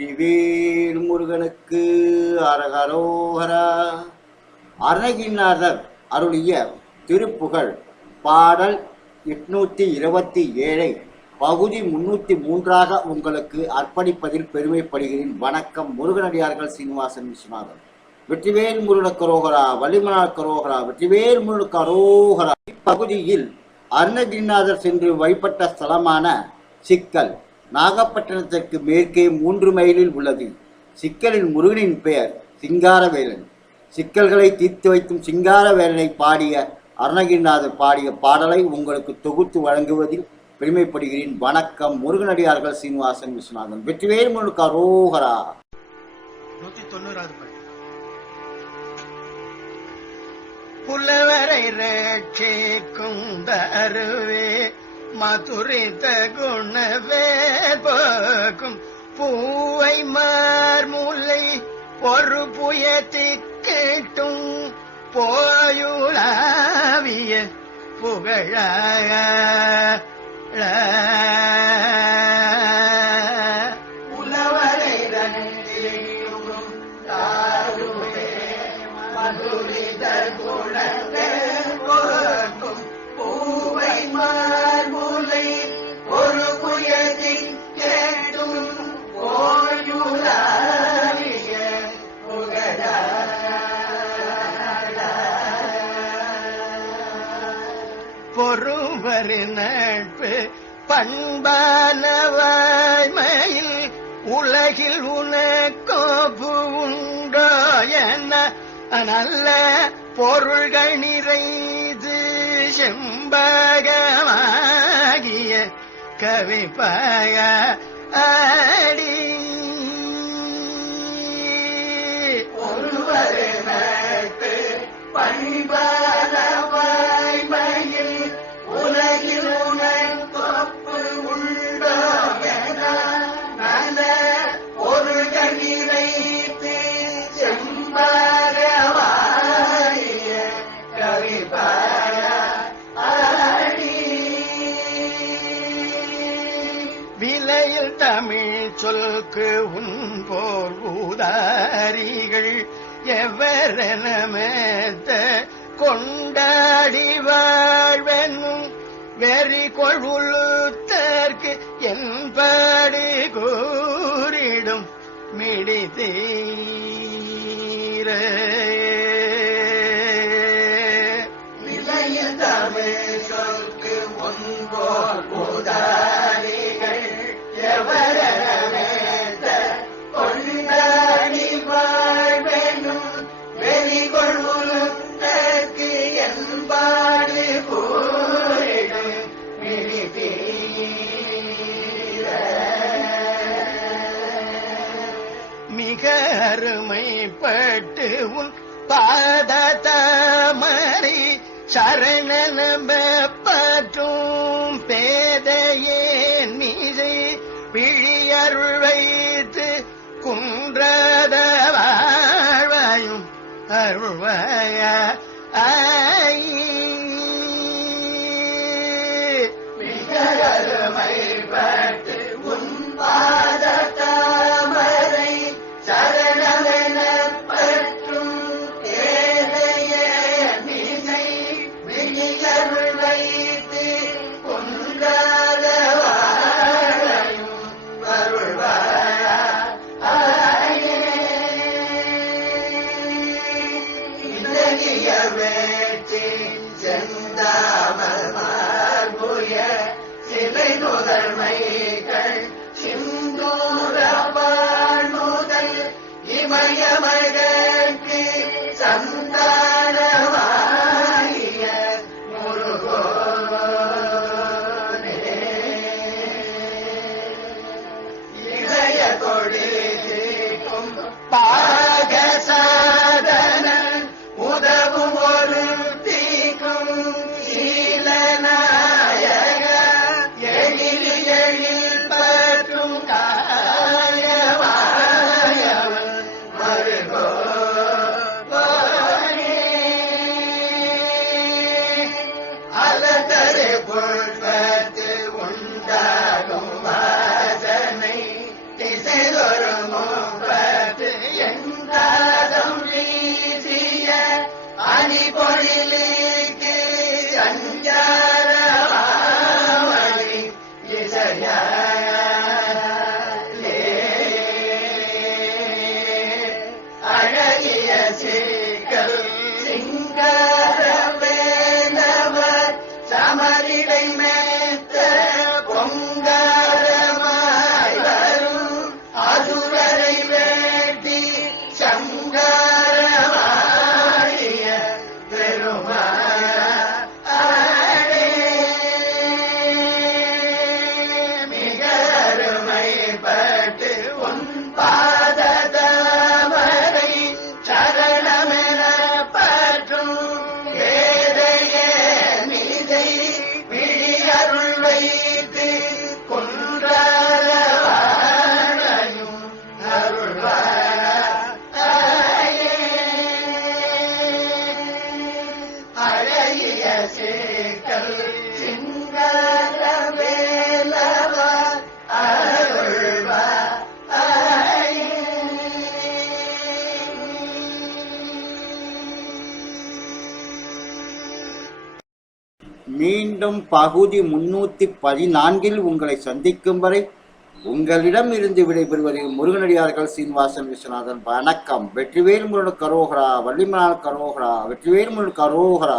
வெற்றிவேல் முருகனுக்கு அரகரோகரா. அருணகிரிநாதர் அருளிய திருப்புகழ் பாடல் எட்நூத்தி இருபத்தி ஏழை. பகுதி முன்னூத்தி மூன்றாக உங்களுக்கு அர்ப்பணிப்பதில் பெருமைப்படுகிறேன். வணக்கம் முருகனடியார்கள் சீனிவாசன் விஸ்வநாதன். வெற்றிவேல் முருகனுக்கு ரோகரா வள்ளிமனாருக்கு ரோகரா வெற்றிவேல் முருகனுக்கு அரோகரா. இப்பகுதியில் அருணகிரிநாதர் சென்று வழிபட்ட ஸ்தலமான சிக்கல் நாகப்பட்டினத்திற்கு மேற்கே மூன்று மைலில் உள்ளது. சிக்கலின் முருகனின் பெயர் சிங்காரவேலன். சிக்கல்களை தீர்த்து வைக்கும் சிங்காரவேலனை பாடிய அருணகிரிநாதர் பாடிய பாடலை உங்களுக்கு தொகுத்து வழங்குவதில் பெருமைப்படுகிறேன். வணக்கம். முருகனடியார்கள் சீனிவாசன் விஸ்வநாதன். வெற்றிவேல் முழுக்க அரோகரா. நூத்தி தொண்ணூறாவது புலவரை ரட்சிக்கும் தருவே. மதுரித குணவே பூவை மார்முலை ஒரு புயத்தி கேட்டும் போயுலாவிய புகழ பொறுவர் நட்பு பண்பானவாய்மையில் உலகில் உனக்கோப்பு உண்டோ என நல்ல பொருள்கள் நிறைந்து செம்பகமாகிய கவிப்பக அடி சொல்க்கு உன்போர் ஊதாரிகள் எவரெனமேத்த கொண்டாடி வாழ்வெனும் வெறி கொழுத்தற்கு என்பாடு கூறிடும் மிடிதே உன் பாத மீண்டும் பகுதி முன்னூத்தி பதினான்கில் உங்களை சந்திக்கும் வரை உங்களிடம் இருந்து விடைபெறுவது முருகனடியார்கள் சீனிவாசன் விஸ்வநாதன். வணக்கம். வெற்றிவேல் முருகன் கரோகரா வள்ளிமலால் கரோகரா வெற்றிவேல் முருகன் கரோகரா.